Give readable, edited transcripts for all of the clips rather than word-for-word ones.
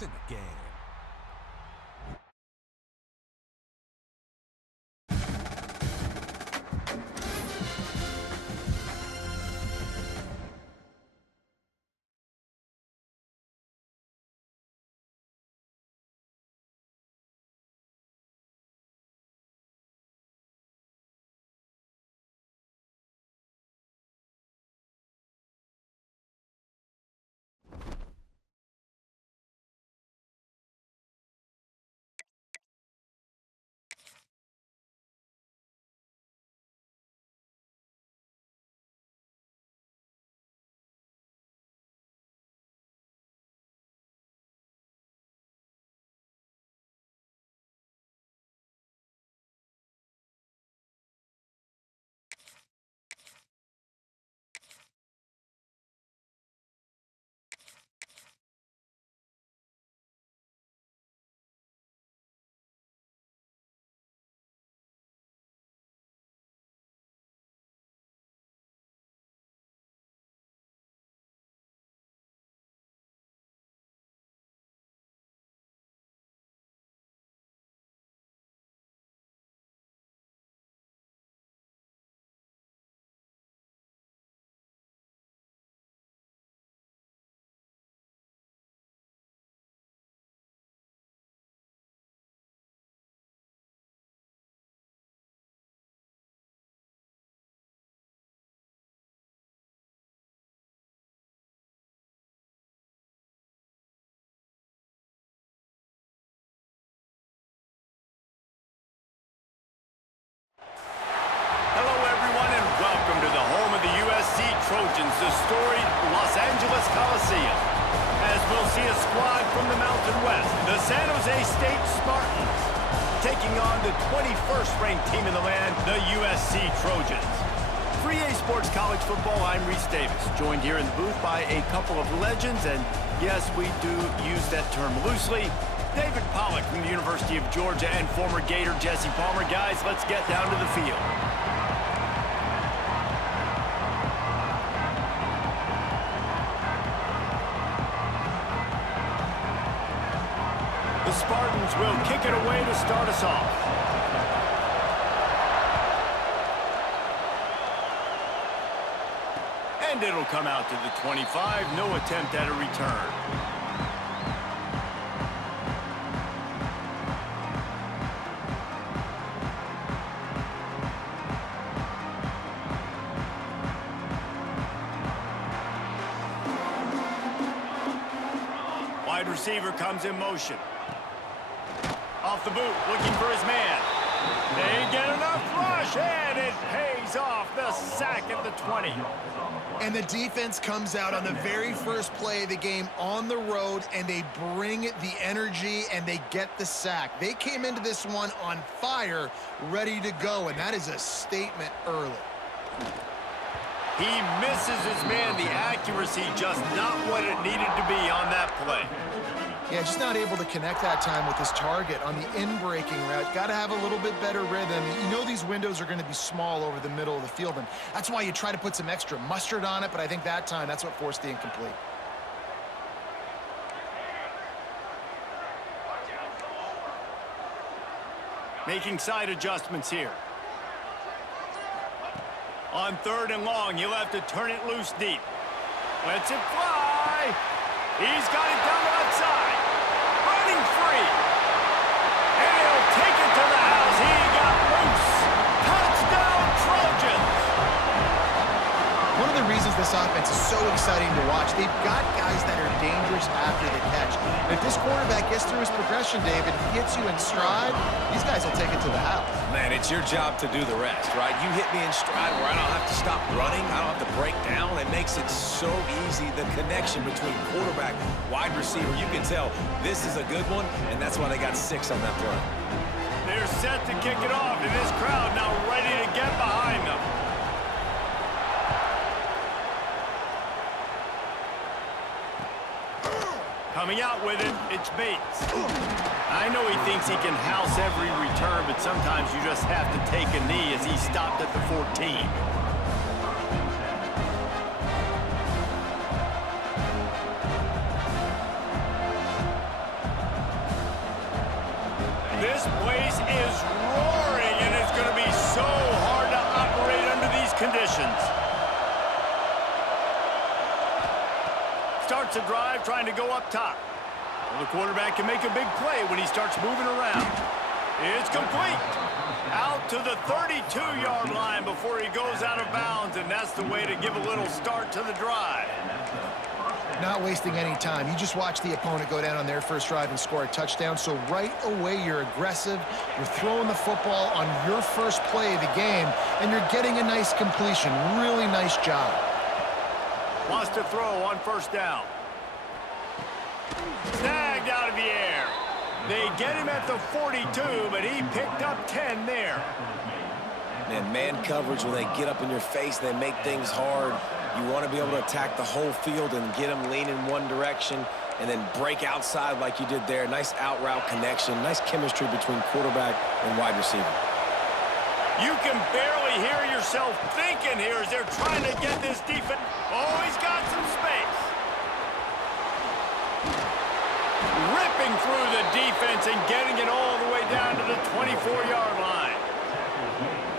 points in the game. Trojans, the storied Los Angeles Coliseum. As we'll see a squad from the Mountain West, the San Jose State Spartans, taking on the 21st ranked team in the land, the USC Trojans. For EA Sports College Football, I'm Reese Davis, joined here in the booth by a couple of legends, and yes, we do use that term loosely. David Pollack from the University of Georgia and former Gator Jesse Palmer. Guys, let's get down to the field. The Spartans will kick it away to start us off. And it'll come out to the 25. No attempt at a return. Wide receiver comes in motion. Off the boot, looking for his man. They get enough rush, and it pays off. The sack at the 20. And the defense comes out on the very first play of the game on the road, and they bring the energy, and they get the sack. They came into this one on fire, ready to go, and that is a statement early. He misses his man. The accuracy just not what it needed to be on that play. Yeah, just not able to connect that time with his target on the in-breaking route. Got to have a little bit better rhythm. You know these windows are going to be small over the middle of the field, and that's why you try to put some extra mustard on it, but I think that time, that's what forced the incomplete. Making side adjustments here. On 3rd and long, he'll have to turn it loose deep. Lets it fly. He's got it down the left side. Running free. And he'll take it to the house. He got loose. Touchdown, Trojans. One of the reasons this offense is so exciting to watch, they've got guys that are dangerous after the catch. And if this quarterback gets through his progression, David, hits you in stride, these guys will take it to the house. Man, it's your job to do the rest, right? You hit me in stride where I don't have to stop running. I don't have to break down. It makes it so easy, the connection between quarterback, wide receiver. You can tell this is a good one, and that's why they got 6 on that play. They're set to kick it off, and this crowd now ready to get behind them. Coming out with it, it's Bates. I know he thinks he can house every return, but sometimes you just have to take a knee as he stopped at the 14. possessions. Starts a drive trying to go up top. Well, the quarterback can make a big play when he starts moving around. It's complete. Out to the 32-yard line before he goes out of bounds, and that's the way to give a little start to the drive. Not wasting any time. You just watch the opponent go down on their first drive and score a touchdown. So right away, you're aggressive. You're throwing the football on your first play of the game, and you're getting a nice completion. Really nice job. Wants to throw on first down. Snagged out of the air. They get him at the 42, but he picked up 10 there. Man coverage, when they get up in your face, they make things hard. You want to be able to attack the whole field and get them lean in one direction and then break outside like you did there. Nice out route connection, nice chemistry between quarterback and wide receiver. You can barely hear yourself thinking here as they're trying to get this defense. Oh, he's got some space. Ripping through the defense and getting it all the way down to the 24-yard line.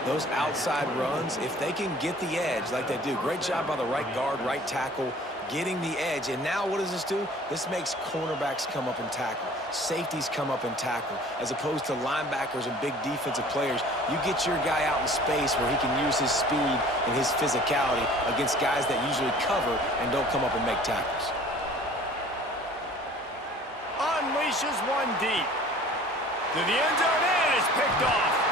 Those outside runs, if they can get the edge like they do, great job by the right guard, right tackle, getting the edge. And now what does this do? This makes cornerbacks come up and tackle. Safeties come up and tackle. As opposed to linebackers and big defensive players, you get your guy out in space where he can use his speed and his physicality against guys that usually cover and don't come up and make tackles. Unleashes one deep. To the end zone, and it's picked off.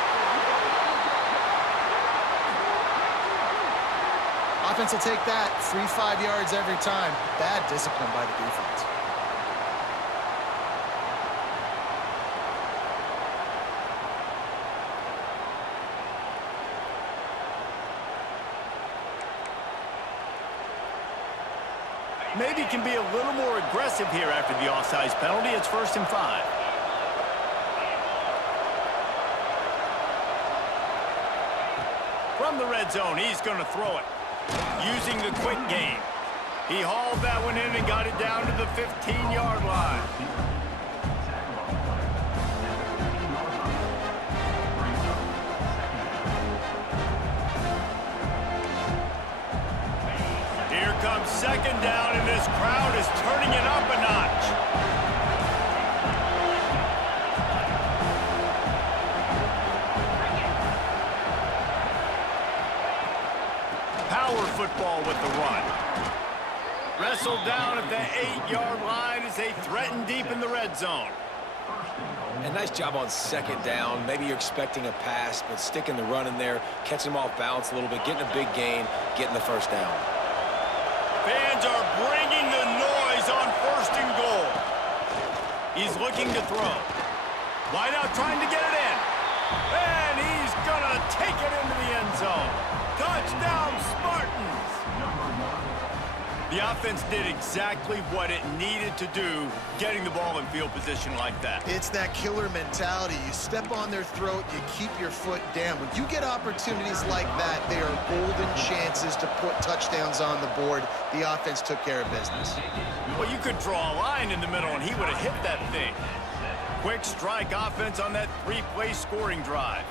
Offense will take that. 3-5 yards every time. Bad discipline by the defense. Maybe can be a little more aggressive here after the offsides penalty. It's 1st and 5. From the red zone, he's going to throw it. Using the quick game. He hauled that one in and got it down to the 15-yard line. Here comes 2nd down, and this crowd is turning it up a notch. Power football with the run. Wrestled down at the 8-yard line as they threaten deep in the red zone. And nice job on 2nd down. Maybe you're expecting a pass, but sticking the run in there, catching him off balance a little bit, getting a big gain, getting the 1st down. Fans are bringing the noise on 1st and goal. He's looking to throw. Wide out trying to get it in. And he's going to take it into the end zone. Touchdown, Spartans! The offense did exactly what it needed to do, getting the ball in field position like that. It's that killer mentality. You step on their throat, you keep your foot down. When you get opportunities like that, they are golden chances to put touchdowns on the board. The offense took care of business. Well, you could draw a line in the middle, and he would have hit that thing. Quick strike offense on that 3-play scoring drive.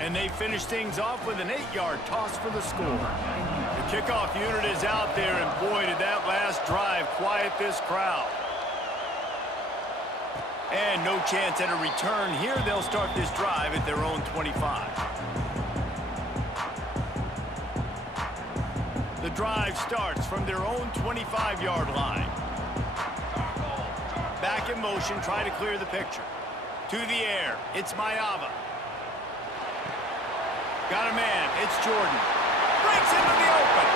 And they finish things off with an 8-yard toss for the score. The kickoff unit is out there, and boy, did that last drive quiet this crowd. And no chance at a return here. They'll start this drive at their own 25. The drive starts from their own 25-yard line. Back in motion, try to clear the picture. To the air, it's Mayava. Got a man, it's Jordan. Breaks into the open.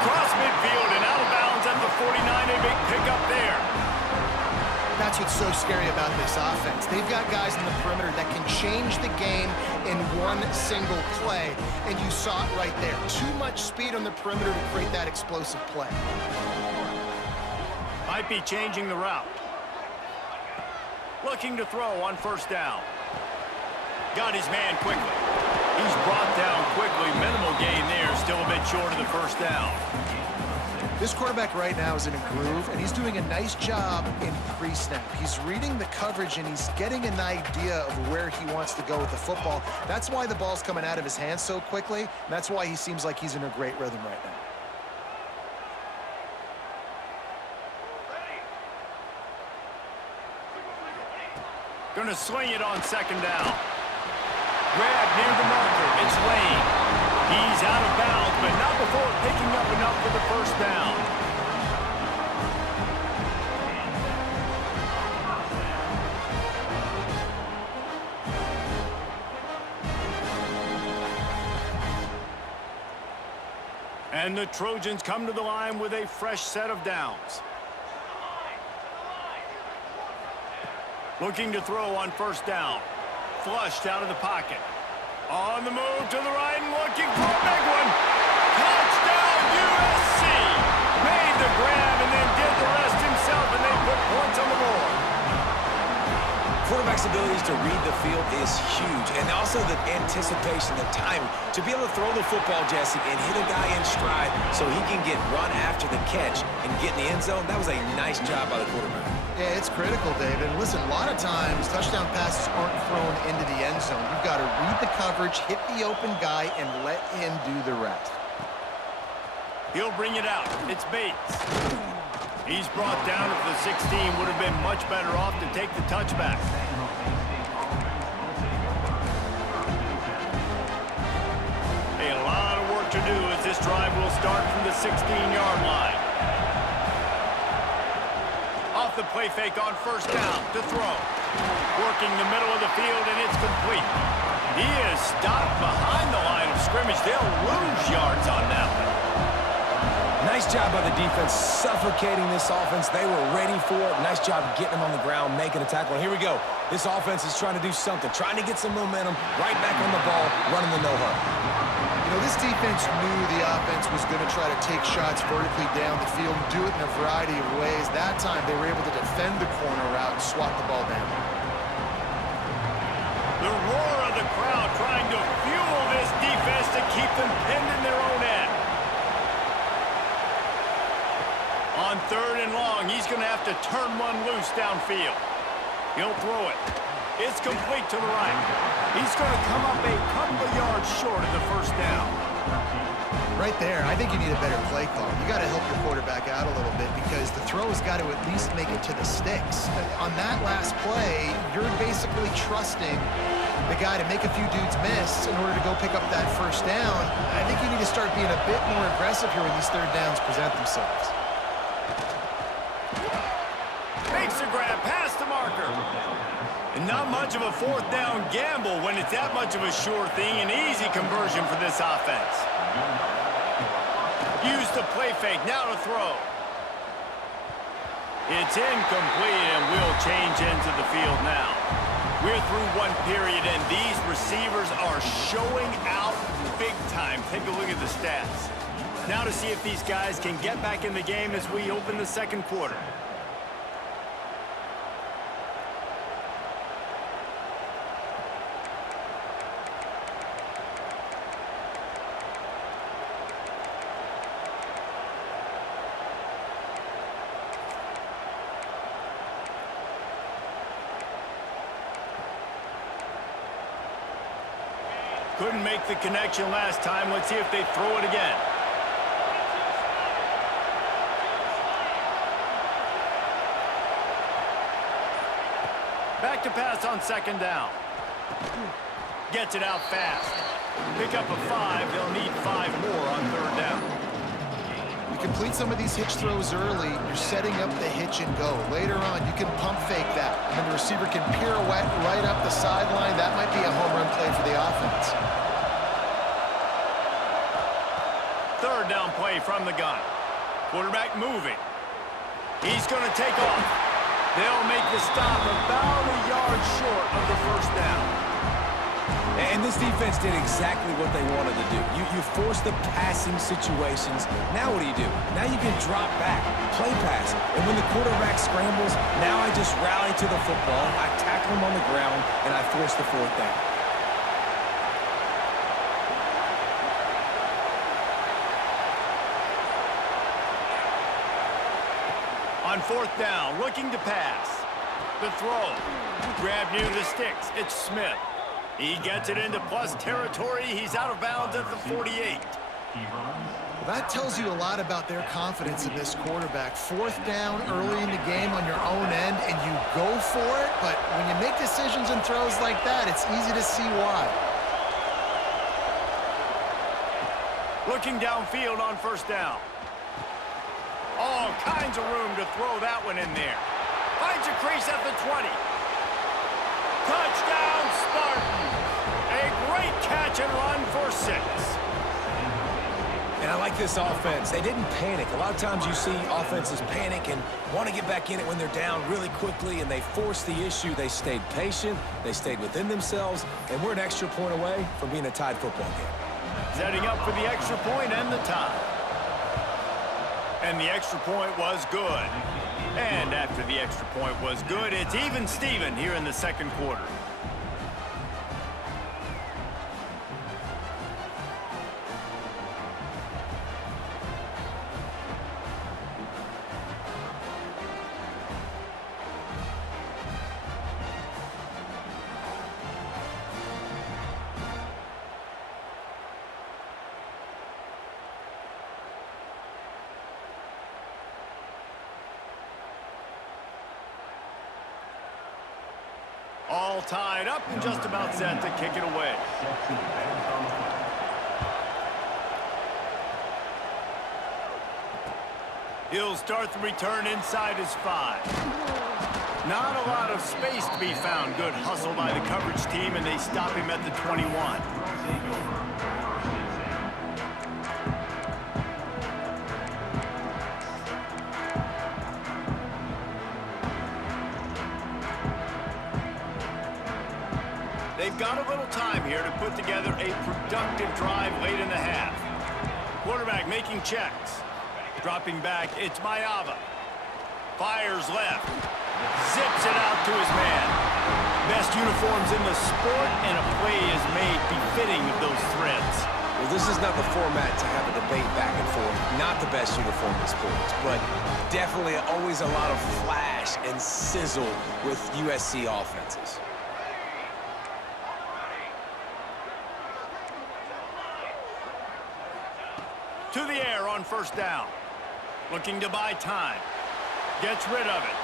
Across midfield and out of bounds at the 49, a big pickup there. That's what's so scary about this offense. They've got guys in the perimeter that can change the game in one single play, and you saw it right there. Too much speed on the perimeter to create that explosive play. Might be changing the route. Looking to throw on 1st down. Got his man quickly. He's brought down quickly. Minimal gain there. Still a bit short of the 1st down. This quarterback right now is in a groove, and he's doing a nice job in pre-snap. He's reading the coverage, and he's getting an idea of where he wants to go with the football. That's why the ball's coming out of his hands so quickly, and that's why he seems like he's in a great rhythm right now. Gonna swing it on second down. Grab near the marker. It's Lane. He's out of bounds, but not before picking up enough for the first down. And the Trojans come to the line with a fresh set of downs. Looking to throw on first down. Flushed out of the pocket. On the move to the right and looking for a big one. Touchdown USC! Made the grab and then did the rest himself, and they put points on the board. Quarterback's abilities to read the field is huge, and also the anticipation, the timing. To be able to throw the football, Jesse, and hit a guy in stride so he can get run after the catch and get in the end zone, that was a nice job by the quarterback. Yeah, it's critical, David. And listen, a lot of times touchdown passes aren't thrown into the end zone. You've got to read the coverage, hit the open guy, and let him do the rest. He'll bring it out. It's Bates. He's brought down at the 16. Would have been much better off to take the touchback. A lot of work to do as this drive will start from the 16-yard line. Off the play fake on first down to throw. Working the middle of the field, and it's complete. He is stopped behind the line of scrimmage. They'll lose yards on that one. Nice job by the defense suffocating this offense. They were ready for it. Nice job getting them on the ground, making a tackle. And here we go. This offense is trying to do something, trying to get some momentum, right back on the ball, running the no-huddle. You know, this defense knew the offense was going to try to take shots vertically down the field and do it in a variety of ways. That time, they were able to defend the corner route and swat the ball down. The roar of the crowd trying to fuel this defense to keep them pinned in their own end. On third and long, he's going to have to turn one loose downfield. He'll throw it. It's complete to the right. He's going to come up a couple of yards short of the first down. Right there, I think you need a better play call. You got to help your quarterback out a little bit because the throw has got to at least make it to the sticks. On that last play, you're basically trusting the guy to make a few dudes miss in order to go pick up that first down. I think you need to start being a bit more aggressive here when these third downs present themselves. Makes the grab past the marker. And not much of a fourth down gamble when it's that much of a sure thing. An easy conversion for this offense. Use the play fake, now to throw. It's incomplete, and we'll change ends of the field now. We're through one period, and these receivers are showing out big time. Take a look at the stats. Now to see if these guys can get back in the game as we open the second quarter. Couldn't make the connection last time. Let's see if they throw it again. Back to pass on second down. Gets it out fast. Pick up a 5. They'll need 5 more on third down. You complete some of these hitch throws early, you're setting up the hitch and go. Later on, you can pump fake that, and then the receiver can pirouette right up the sideline. That might be a home run play for the offense. Third down play from the gun. Quarterback moving. He's going to take off. They'll make the stop about a yard short of the first down. And this defense did exactly what they wanted to do. You force the passing situations. Now what do? Now you can drop back, play pass. And when the quarterback scrambles, now I just rally to the football, I tackle him on the ground, and I force the fourth down. On fourth down, looking to pass. The throw. Grab near the sticks. It's Smith. He gets it into plus territory. He's out of bounds at the 48. That tells you a lot about their confidence in this quarterback. Fourth down early in the game on your own end, and you go for it, but when you make decisions and throws like that, it's easy to see why. Looking downfield on first down. All kinds of room to throw that one in there. Finds a crease at the 20. Touchdown, Spartans! A great catch and run for 6. And I like this offense. They didn't panic. A lot of times you see offenses panic and want to get back in it when they're down really quickly, and they force the issue. They stayed patient. They stayed within themselves, and we're an extra point away from being a tied football game. Setting up for the extra point and the tie. And the extra point was good. And after the extra point was good, it's even Steven here in the second quarter. All tied up and just about set to kick it away. He'll start the return inside his 5. Not a lot of space to be found. Good hustle by the coverage team, and they stop him at the 21. They've got a little time here to put together a productive drive late in the half. Quarterback making checks. Dropping back, it's Mayava. Fires left. Zips it out to his man. Best uniforms in the sport, and a play is made befitting of those threads. Well, this is not the format to have a debate back and forth. Not the best uniform in sports, but definitely always a lot of flash and sizzle with USC offenses. To the air on first down. Looking to buy time. Gets rid of it.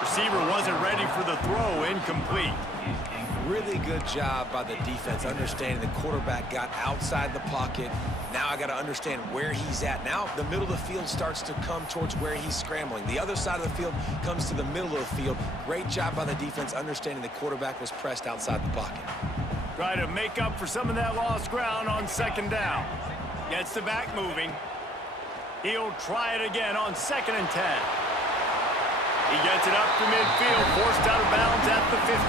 Receiver wasn't ready for the throw. Incomplete. Really good job by the defense, understanding the quarterback got outside the pocket. Now I got to understand where he's at. Now the middle of the field starts to come towards where he's scrambling. The other side of the field comes to the middle of the field. Great job by the defense, understanding the quarterback was pressed outside the pocket. Try to make up for some of that lost ground on second down. Gets the back moving. He'll try it again on 2nd and 10. He gets it up to midfield, forced out of bounds at the 50.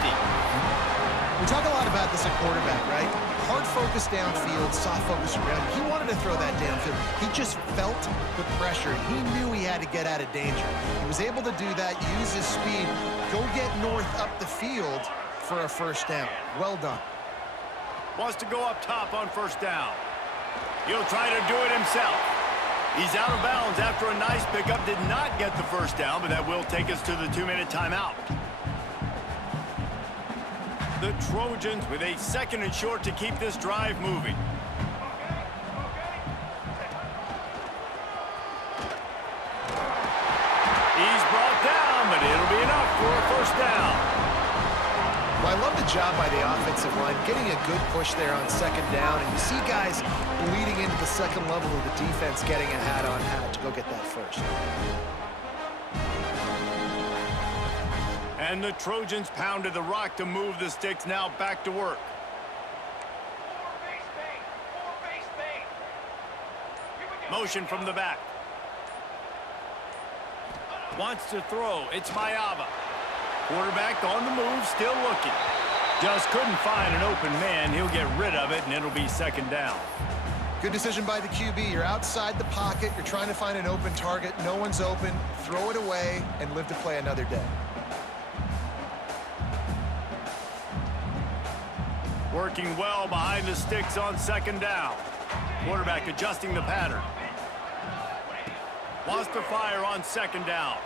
We talk a lot about this at quarterback, right? Hard focus downfield, soft focus around. He wanted to throw that downfield. He just felt the pressure. He knew he had to get out of danger. He was able to do that, use his speed, go get north up the field for a first down. Well done. Wants to go up top on first down. He'll try to do it himself. He's out of bounds after a nice pickup. Did not get the first down, but that will take us to the 2-minute timeout. The Trojans with a 2nd and short to keep this drive moving. He's brought down, but it'll be enough for a first down. Well, I love the job by the offensive line, getting a good push there on 2nd down, and you see guys bleeding into the second level of the defense, getting a hat-on-hat to go get that first. And the Trojans pounded the rock to move the sticks, now back to work. Motion from the back. Wants to throw. It's Mayava. Quarterback on the move, still looking. Just couldn't find an open man. He'll get rid of it, and it'll be 2nd down. Good decision by the QB. You're outside the pocket. You're trying to find an open target. No one's open. Throw it away and live to play another day. Working well behind the sticks on 2nd down. Quarterback adjusting the pattern. Wants to fire on 2nd down.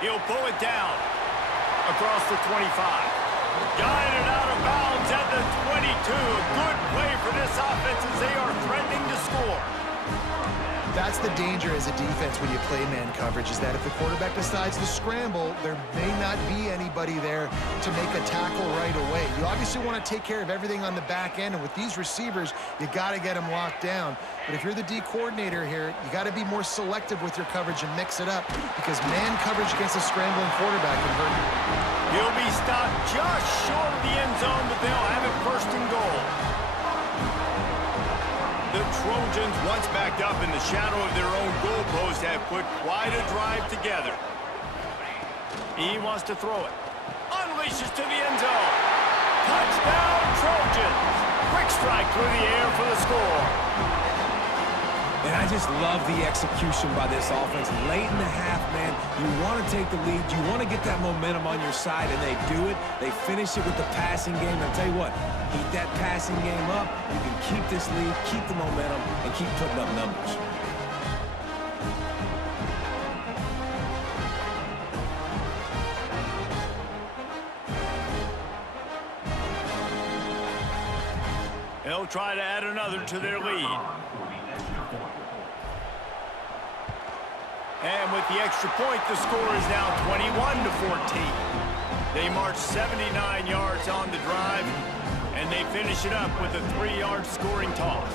He'll pull it down across the 25. Guided out of bounds at the 22. Good play for this offense as they are threatening to score. That's the danger as a defense when you play man coverage, is that if the quarterback decides to scramble, there may not be anybody there to make a tackle right away. You obviously want to take care of everything on the back end, and with these receivers, you got to get them locked down. But if you're the D coordinator here, you got to be more selective with your coverage and mix it up, because man coverage against a scrambling quarterback can hurt you. He'll be stopped just short of the end zone, but they'll have it first and goal. The Trojans, once backed up in the shadow of their own goalpost, have put quite a drive together. He wants to throw it. Unleashes to the end zone. Touchdown, Trojans. Quick strike through the air for the score. And I just love the execution by this offense. Late in the half, man, you want to take the lead. You want to get that momentum on your side, and they do it. They finish it with the passing game. And I'll tell you what, keep that passing game up. You can keep this lead, keep the momentum, and keep putting up numbers. They'll try to add another to their lead. And with the extra point, the score is now 21-14. They march 79 yards on the drive, and they finish it up with a 3-yard scoring toss.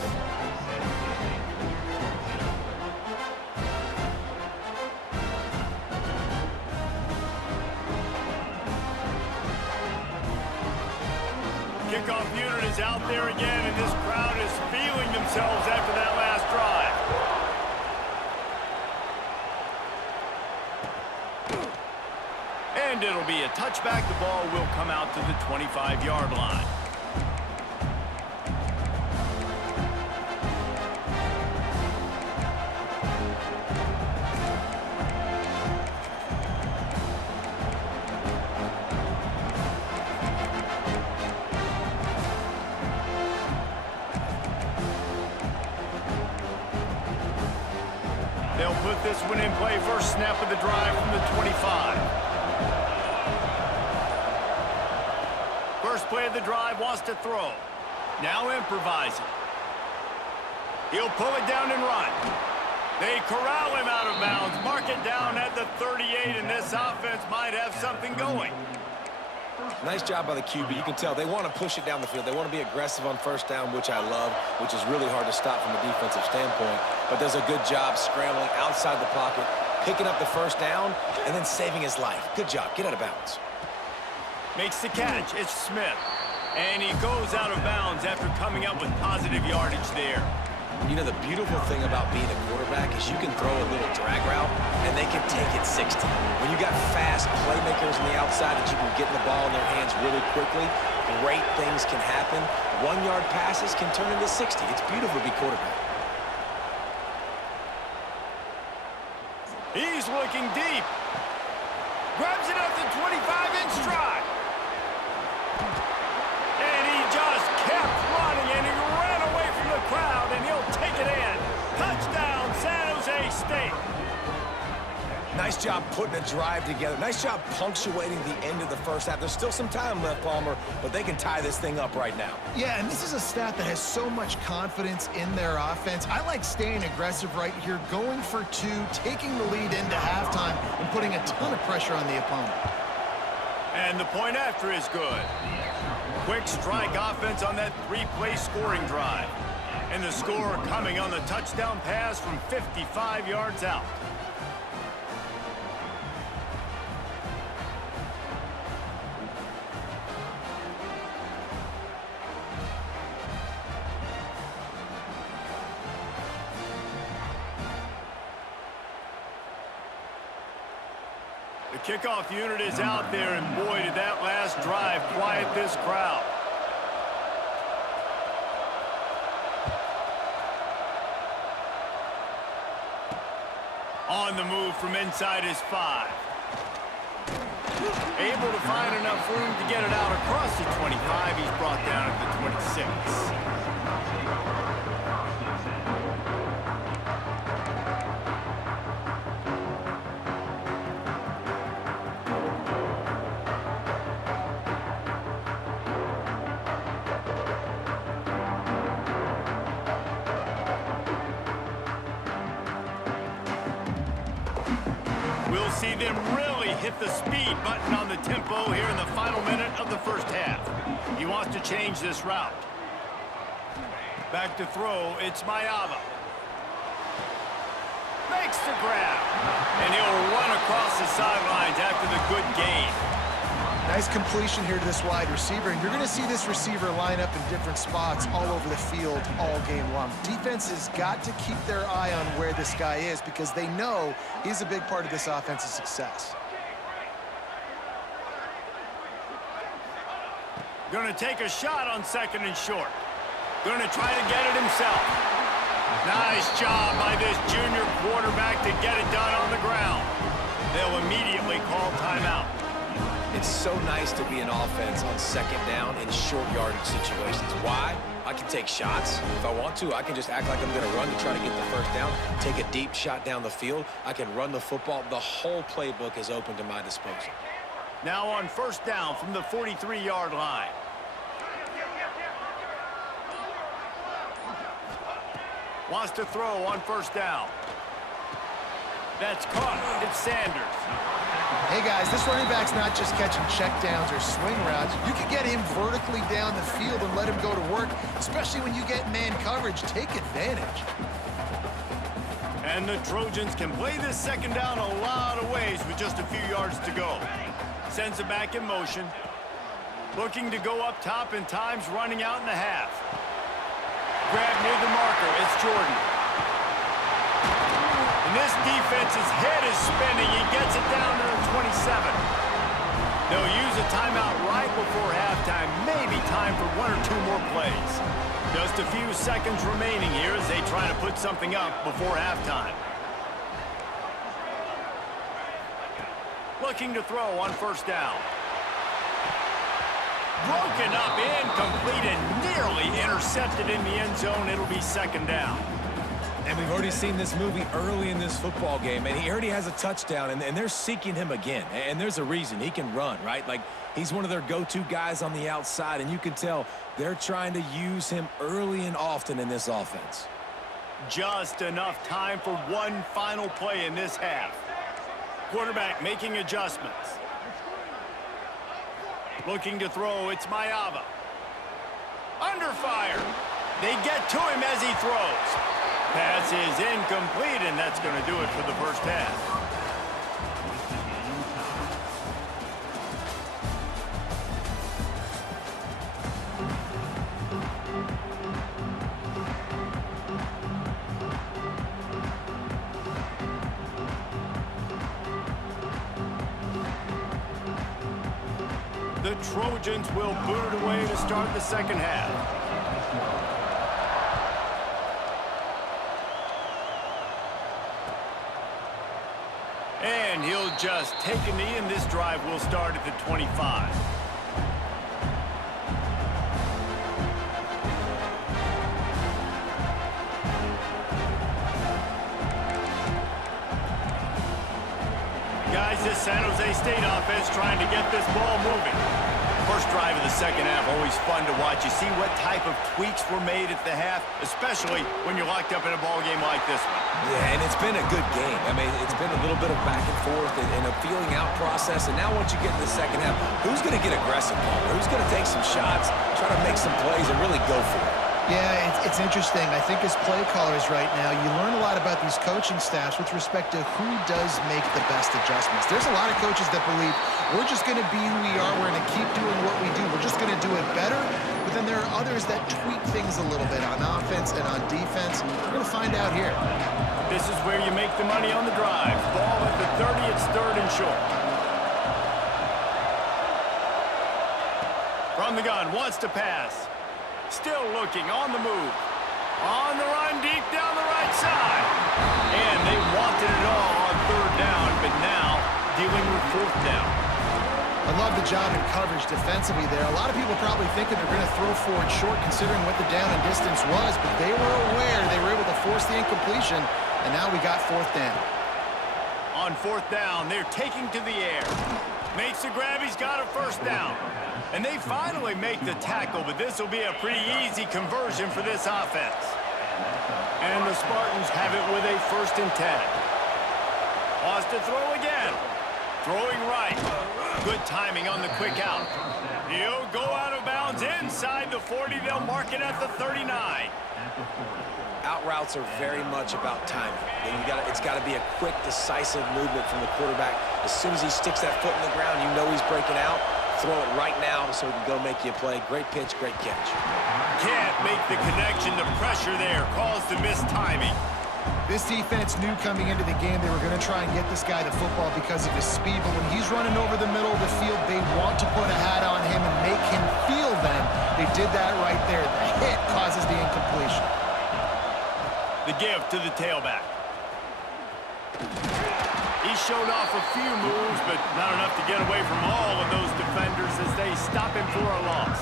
Kickoff unit is out there again, and this crowd is feeling themselves after that last drive. And it'll be a touchback. The ball will come out to the 25-yard line. They'll put this one in play. First snap of the drive from the 25. First play of the drive, wants to throw. Now improvising. He'll pull it down and run. They corral him out of bounds. Mark it down at the 38, and this offense might have something going. Nice job by the QB. You can tell they want to push it down the field. They want to be aggressive on first down, which I love, which is really hard to stop from a defensive standpoint. But does a good job scrambling outside the pocket, picking up the first down, and then saving his life. Good job. Get out of bounds. Makes the catch. It's Smith. And he goes out of bounds after coming up with positive yardage there. You know, the beautiful thing about being a quarterback is you can throw a little drag route, and they can take it 60. When you got fast playmakers on the outside that you can get the ball in their hands really quickly, great things can happen. 1-yard passes can turn into 60. It's beautiful to be quarterback. He's looking deep. Grabs it up to 25 in stride. And he just kept running, and he ran away from the crowd, and he'll take it in. Touchdown, San Jose State. Nice job putting a drive together. Nice job punctuating the end of the first half. There's still some time left, Palmer, but they can tie this thing up right now. Yeah, and this is a stat that has so much confidence in their offense. I like staying aggressive right here, going for two, taking the lead into halftime, and putting a ton of pressure on the opponent. And the point after is good. Quick strike offense on that 3-play scoring drive. And the score coming on the touchdown pass from 55 yards out. The kickoff unit is out there, and boy, did that last drive quiet this crowd. On the move from inside his 5. Able to find enough room to get it out across the 25. He's brought down at the 26. see them really hit the speed button on the tempo here in the final minute of the first half. He wants to change this route. Back to throw, it's Mayava. Makes the grab. And he'll run across the sidelines after the good gain. Nice completion here to this wide receiver, and you're going to see this receiver line up in different spots all over the field all game long. Defense has got to keep their eye on where this guy is because they know he's a big part of this offensive success. Going to take a shot on 2nd and short. Going to try to get it himself. Nice job by this junior quarterback to get it done on the ground. They'll immediately call timeout. It's so nice to be an offense on 2nd down in short yardage situations. Why? I can take shots. If I want to, I can just act like I'm going to run to try to get the first down, take a deep shot down the field. I can run the football. The whole playbook is open to my disposal. Now on 1st down from the 43-yard line. Wants to throw on 1st down. That's caught. It's Sanders. Hey, guys, this running back's not just catching checkdowns or swing routes. You can get him vertically down the field and let him go to work, especially when you get man coverage. Take advantage. And the Trojans can play this 2nd down a lot of ways with just a few yards to go. Sends it back in motion. Looking to go up top, and time's running out in the half. Grab near the marker. It's Jordan. And this defense's head is spinning. He gets it down to the 27. They'll use a timeout right before halftime. Maybe time for 1 or 2 more plays. Just a few seconds remaining here as they try to put something up before halftime. Looking to throw on 1st down. Broken up, incomplete, and nearly intercepted in the end zone. It'll be 2nd down. And we've already seen this movie early in this football game, and he already has a touchdown, and they're seeking him again. And there's a reason. He can run, right? Like, he's one of their go-to guys on the outside, and you can tell they're trying to use him early and often in this offense. Just enough time for one final play in this half. Quarterback making adjustments. Looking to throw, it's Mayava. Under fire. They get to him as he throws. Pass is incomplete, and that's going to do it for the first half. The Trojans will boot it away to start the 2nd half. And he'll just take a knee, and this drive will start at the 25. Guys, this San Jose State offense trying to get this ball moving. First drive of the 2nd half, always fun to watch. You see what type of tweaks were made at the half, especially when you're locked up in a ball game like this one. Yeah, and it's been a good game. I mean, it's been a little bit of back and forth and a feeling out process. And now once you get in the 2nd half, who's going to get aggressive, Paul? Who's going to take some shots, try to make some plays, and really go for it? Yeah, it's interesting. I think as play callers right now, you learn a lot about these coaching staffs with respect to who does make the best adjustments. There's a lot of coaches that believe we're just going to be who we are. We're going to keep doing what we do. We're just going to do it better. But then there are others that tweak things a little bit on offense and on defense. We're going to find out here. This is where you make the money on the drive. Ball at the 30, it's 3rd and short. From the gun, wants to pass. Still looking, on the move. On the run, deep down the right side. And they wanted it all on 3rd down, but now dealing with 4th down. I love the job in coverage defensively there. A lot of people probably thinking they're going to throw forward short considering what the down and distance was, but they were aware they were able to force the incompletion, and now we got 4th down. On 4th down, they're taking to the air. Makes the grab, he's got a 1st down. And they finally make the tackle, but this will be a pretty easy conversion for this offense. And the Spartans have it with a 1st and 10. Wants to throw again. Throwing right. Good timing on the quick out. He'll go out of bounds inside the 40. They'll mark it at the 39. Out routes are very much about timing. It's got to be a quick, decisive movement from the quarterback. As soon as he sticks that foot in the ground, you know he's breaking out. Throw it right now so he can go make you a play. Great pitch, great catch. Can't make the connection. The pressure there caused the missed timing. This defense knew coming into the game they were going to try and get this guy the football because of his speed, but when he's running over the middle of the field, they want to put a hat on him and make him feel them. They did that right there. The hit causes the incompletion. The give to the tailback. He showed off a few moves, but not enough to get away from all of those defenders as they stop him for a loss.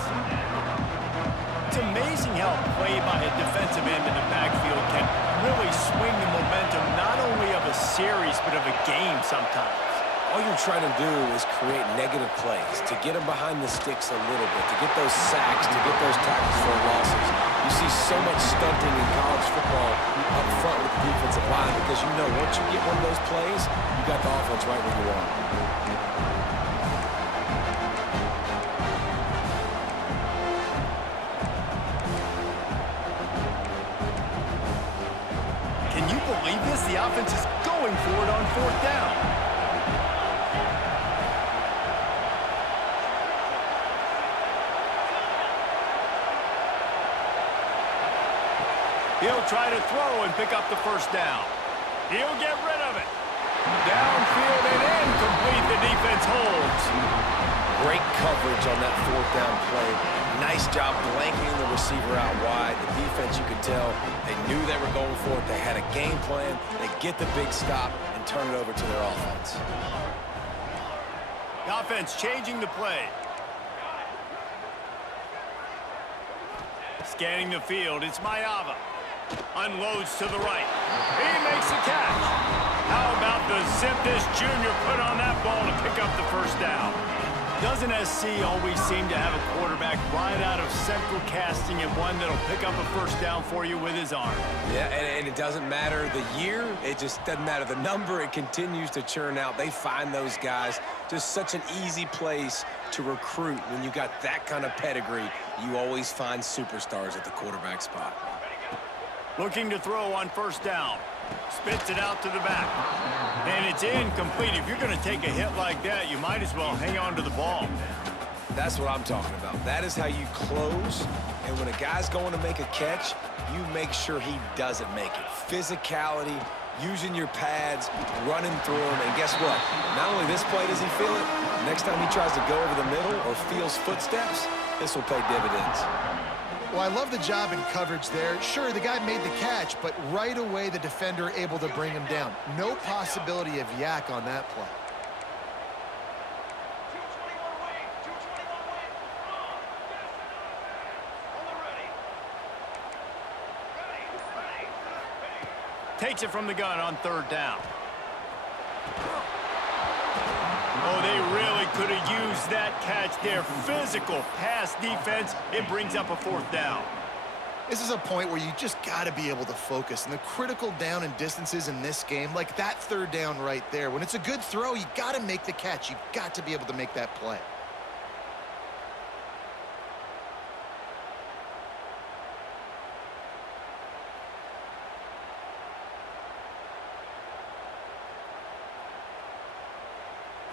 It's amazing how a play by a defensive end in the backfield can really swing the momentum not only of a series, but of a game sometimes. All you're trying to do is create negative plays, to get them behind the sticks a little bit, to get those sacks, to get those tackles for losses. You see so much stunting in college football up front with the defensive line because you know once you get one of those plays, you got the offense right where you want. Can you believe this? The offense is going for it on 4th down. He'll try to throw and pick up the 1st down. He'll get rid of it. Downfield and incomplete. The defense holds. Great coverage on that 4th down play. Nice job blanketing the receiver out wide. The defense, you could tell, they knew they were going for it. They had a game plan. They get the big stop and turn it over to their offense. The offense changing the play. Scanning the field, it's Mayava. Unloads to the right. He makes the catch. How about the zip this junior put on that ball to pick up the 1st down? Doesn't SC always seem to have a quarterback right out of central casting and one that'll pick up a 1st down for you with his arm? Yeah, and it doesn't matter the year. It just doesn't matter the number. It continues to churn out. They find those guys. Just such an easy place to recruit. When you got that kind of pedigree, you always find superstars at the quarterback spot. Looking to throw on 1st down. Spits it out to the back. And it's incomplete. If you're going to take a hit like that, you might as well hang on to the ball. That's what I'm talking about. That is how you close. And when a guy's going to make a catch, you make sure he doesn't make it. Physicality, using your pads, running through him. And guess what? Not only this play does he feel it, next time he tries to go over the middle or feels footsteps, this will pay dividends. Well, I love the job in coverage there. Sure, the guy made the catch, but right away the defender able to bring him down. No possibility of yak on that play. Takes it from the gun on 3rd down. Oh, they really could have used that catch there. Physical pass defense. It brings up a 4th down. This is a point where you just got to be able to focus. And the critical down and distances in this game, like that 3rd down right there, when it's a good throw, you got to make the catch. You've got to be able to make that play.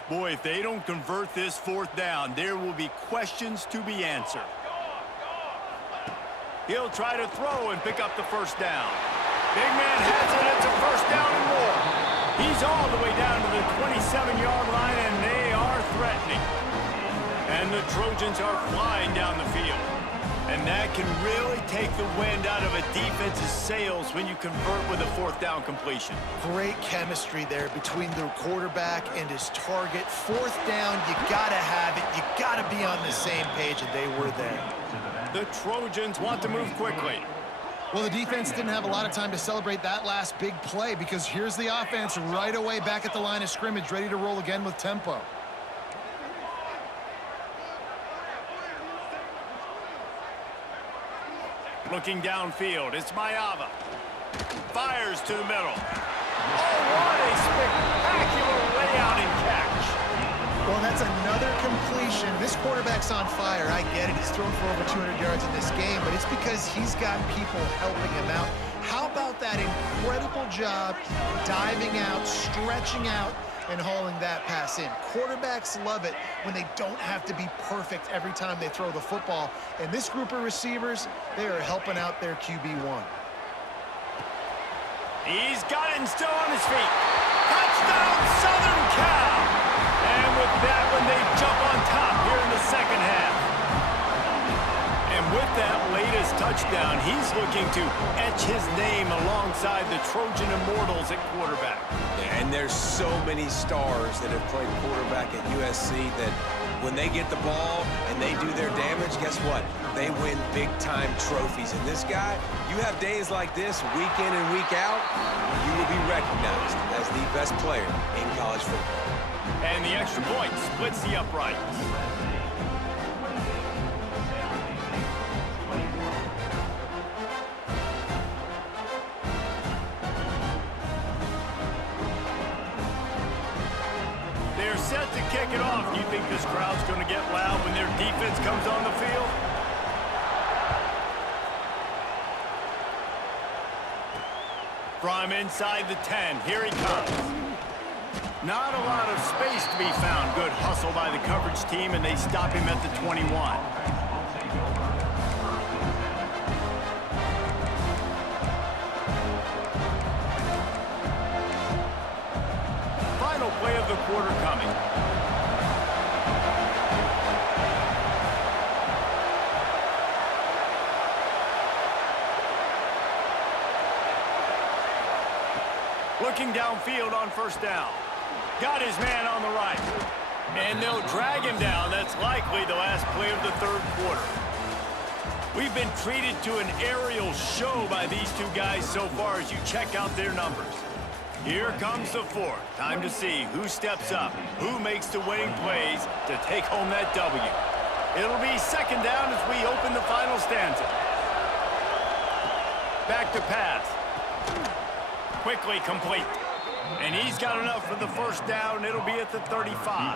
Boy, if they don't convert this 4th down, there will be questions to be answered. He'll try to throw and pick up the 1st down. Big man has it. It's a 1st down and more. He's all the way down to the 27-yard line, and they are threatening. And the Trojans are flying down the field. And that can really take the wind out of a defense's sails when you convert with a 4th down completion. Great chemistry there between the quarterback and his target. 4th down, you got to have it. You got to be on the same page, and they were there. The Trojans want to move quickly. Well, the defense didn't have a lot of time to celebrate that last big play because here's the offense right away back at the line of scrimmage, ready to roll again with tempo. Looking downfield, it's Mayava. Fires to the middle. Oh, what a spectacular layout and catch. Well, that's another completion. This quarterback's on fire. I get it. He's thrown for over 200 yards in this game, but it's because he's got people helping him out. How about that incredible job diving out, stretching out, and hauling that pass in? Quarterbacks love it when they don't have to be perfect every time they throw the football. And this group of receivers, they are helping out their QB1. He's got it and still on his feet. Touchdown, Southern Cal! And with that one, they jump on top here in the second half. And with that latest touchdown, he's looking to etch his name alongside the Trojan Immortals at quarterback. Yeah, and there's so many stars that have played quarterback at USC that when they get the ball and they do their damage, guess what? They win big-time trophies. And this guy, you have days like this, week in and week out, you will be recognized as the best player in college football. And the extra point splits the uprights. They're set to kick it off. You think this crowd's going to get loud when their defense comes on the field? From inside the 10, here he comes. Not a lot of space to be found. Good hustle by the coverage team, and they stop him at the 21. Final play of the quarter coming. Looking downfield on first down. Got his man on the right. And they'll drag him down. That's likely the last play of the third quarter. We've been treated to an aerial show by these two guys so far as you check out their numbers. Here comes the fourth. Time to see who steps up, who makes the winning plays to take home that W. It'll be second down as we open the final stanza. Back to pass. Quickly complete. And he's got enough for the first down. It'll be at the 35.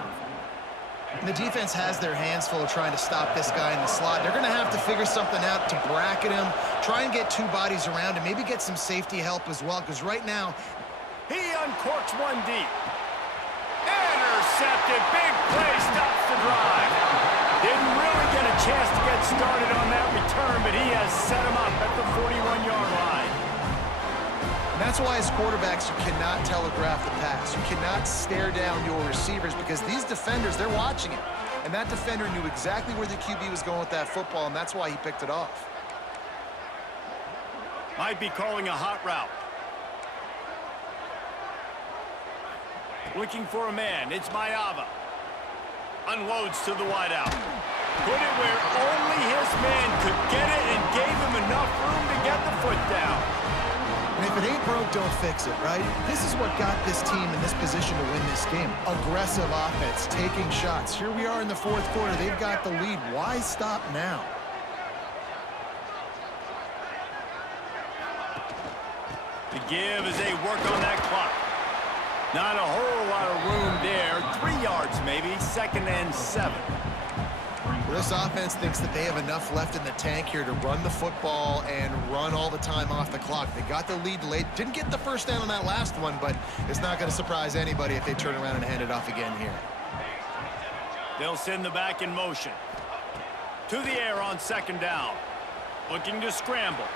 The defense has their hands full of trying to stop this guy in the slot. They're going to have to figure something out to bracket him, try and get two bodies around him, maybe get some safety help as well, because right now... He uncorks one deep. Intercepted. Big play. Stops the drive. Didn't really get a chance to get started on that return, but he has set him up at the 41-yard line. That's why as quarterbacks, you cannot telegraph the pass. You cannot stare down your receivers because these defenders, they're watching it. And that defender knew exactly where the QB was going with that football, and that's why he picked it off. Might be calling a hot route. Looking for a man. It's Mayava. Unloads to the wideout. Put it where only his man could get it and gave him enough room to get the foot down. And if it ain't broke, don't fix it, right? This is what got this team in this position to win this game. Aggressive offense, taking shots. Here we are in the fourth quarter. They've got the lead. Why stop now? The give as they work on that clock. Not a whole lot of room there. 3 yards maybe. Second and 7. This offense thinks that they have enough left in the tank here to run the football and run all the time off the clock. They got the lead late. Didn't get the first down on that last one, but it's not going to surprise anybody if they turn around and hand it off again here. They'll send the back in motion. To the air on second down. Looking to scramble.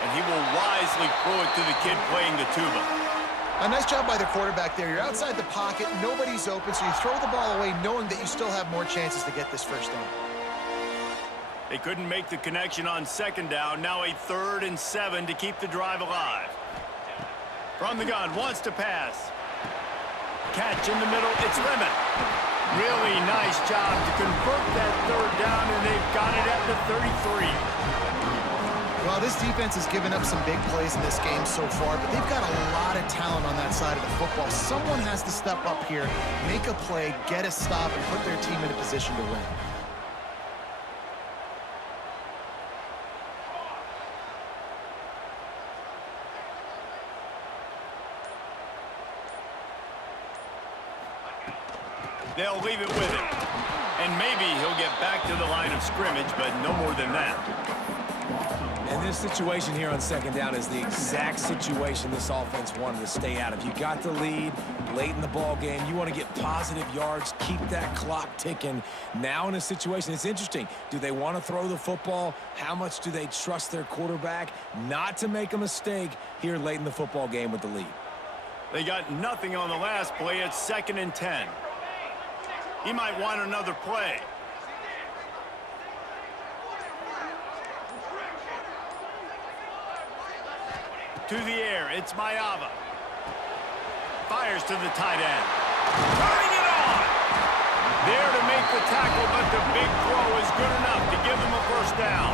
And he will wisely throw it to the kid playing the tuba. A nice job by the quarterback there. You're outside the pocket, nobody's open, so you throw the ball away knowing that you still have more chances to get this first down. They couldn't make the connection on second down. Now a 3rd and 7 to keep the drive alive. From the gun, wants to pass. Catch in the middle, it's Lemon. Really nice job to convert that 3rd down, and they've got it at the 33. Well, this defense has given up some big plays in this game so far, but they've got a lot of talent on that side of the football. Someone has to step up here, make a play, get a stop, and put their team in a position to win. They'll leave it with him. And maybe he'll get back to the line of scrimmage, but no more than that. And this situation here on second down is the exact situation this offense wanted to stay out of. You got the lead late in the ball game. You want to get positive yards, keep that clock ticking. Now in a situation, it's interesting. Do they want to throw the football? How much do they trust their quarterback not to make a mistake here late in the football game with the lead? They got nothing on the last play. It's 2nd and 10. He might want another play. To the air, it's Mayava. Fires to the tight end. Turning it on! There to make the tackle, but the big throw is good enough to give them a first down.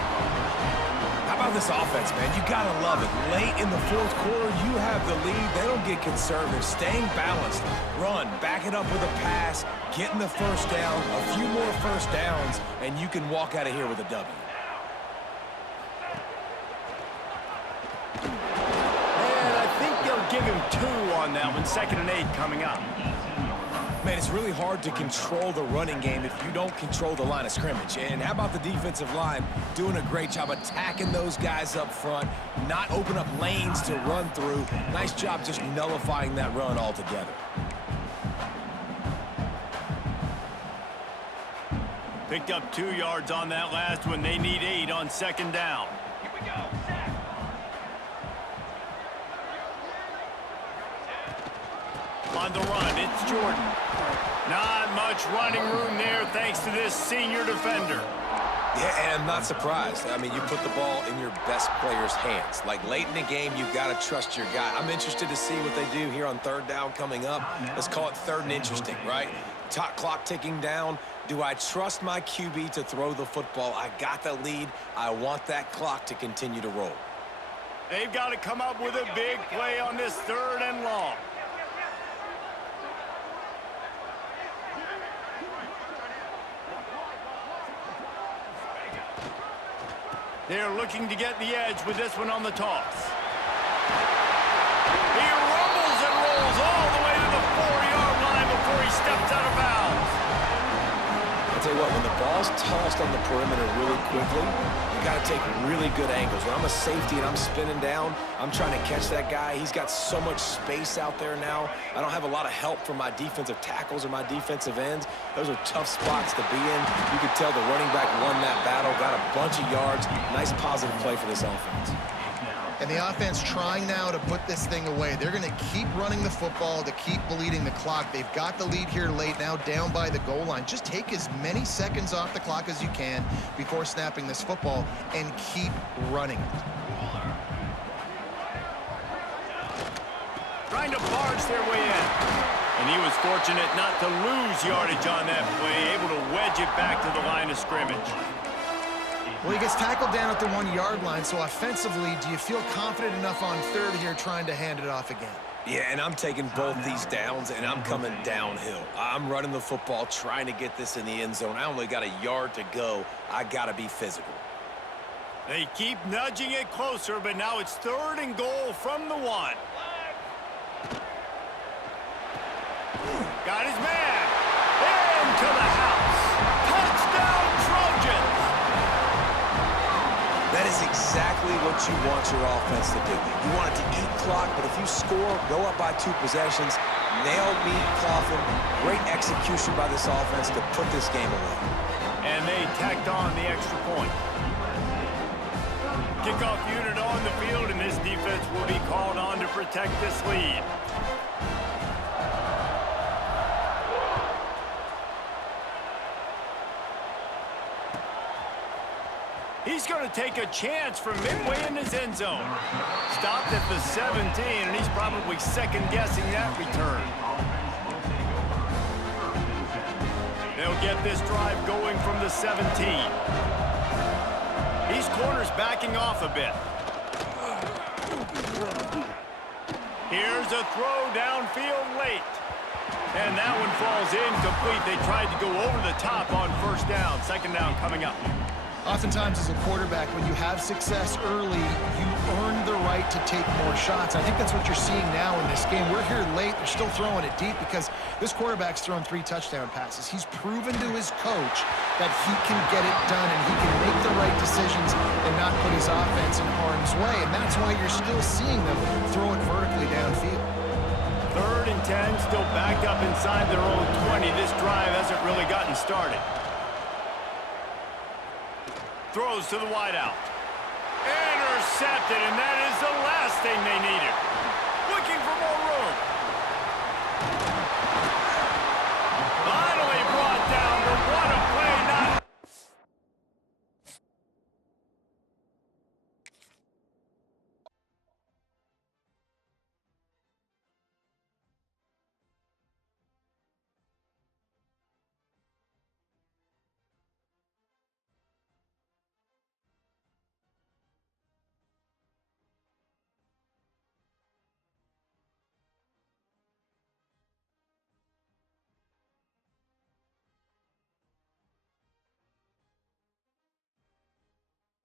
How about this offense, man? You gotta love it. Late in the fourth quarter, you have the lead. They don't get conservative. Staying balanced. Run, back it up with a pass, getting the first down, a few more first downs, and you can walk out of here with a W. Give him 2 on that one. 2nd and 8 coming up. Man, it's really hard to control the running game if you don't control the line of scrimmage. And how about the defensive line doing a great job attacking those guys up front, not open up lanes to run through. Nice job just nullifying that run altogether. Picked up 2 yards on that last one. They need 8 on 2nd down. Here we go. On the run, it's Jordan. Not much running room there thanks to this senior defender. Yeah, and I'm not surprised. I mean, you put the ball in your best player's hands. Like, late in the game, you've got to trust your guy. I'm interested to see what they do here on 3rd down coming up. Let's call it 3rd and interesting, right? Clock ticking down. Do I trust my QB to throw the football? I got the lead. I want that clock to continue to roll. They've got to come up with a big play on this 3rd and long. They're looking to get the edge with this one on the toss. He rumbles and rolls all the way to the 4-yard line before he steps out of bounds. I'll tell you what, when the ball's tossed on the perimeter really quickly, you got to take really good angles. When I'm a safety and I'm spinning down, I'm trying to catch that guy. He's got so much space out there now. I don't have a lot of help from my defensive tackles or my defensive ends. Those are tough spots to be in. You could tell the running back won that battle, got a bunch of yards. Nice positive play for this offense. And the offense trying now to put this thing away. They're going to keep running the football to keep bleeding the clock. They've got the lead here late, now down by the goal line. Just take as many seconds off the clock as you can before snapping this football and keep running it. Trying to barge their way in. And he was fortunate not to lose yardage on that play, able to wedge it back to the line of scrimmage. Well, he gets tackled down at the 1-yard line, so offensively, do you feel confident enough on 3rd here trying to hand it off again? Yeah, and I'm taking both these downs, and I'm coming downhill. I'm running the football, trying to get this in the end zone. I only got a yard to go. I got to be physical. They keep nudging it closer, but now it's 3rd and goal from the 1. Got his man. Into the house. Touchdown, Trojans. That is exactly what you want your offense to do. You want it to eat clock, but if you score, go up by 2 possessions, nail, meet, coffin. Great execution by this offense to put this game away. And they tacked on the extra point. Kickoff unit on the field, and this defense will be called on to protect this lead. He's going to take a chance from midway in his end zone. Stopped at the 17, and he's probably second-guessing that return. They'll get this drive going from the 17. These corners backing off a bit. Here's a throw downfield late. And that one falls incomplete. They tried to go over the top on 1st down. 2nd down coming up. Oftentimes as a quarterback, when you have success early, you earn the right to take more shots. I think that's what you're seeing now in this game. We're here late. They're still throwing it deep because this quarterback's thrown 3 touchdown passes. He's proven to his coach that he can get it done and he can make the right decisions and not put his offense in harm's way. And that's why you're still seeing them throw it vertically downfield. 3rd and 10, still backed up inside their own 20. This drive hasn't really gotten started. Throws to the wideout. Intercepted, and that is the last thing they needed.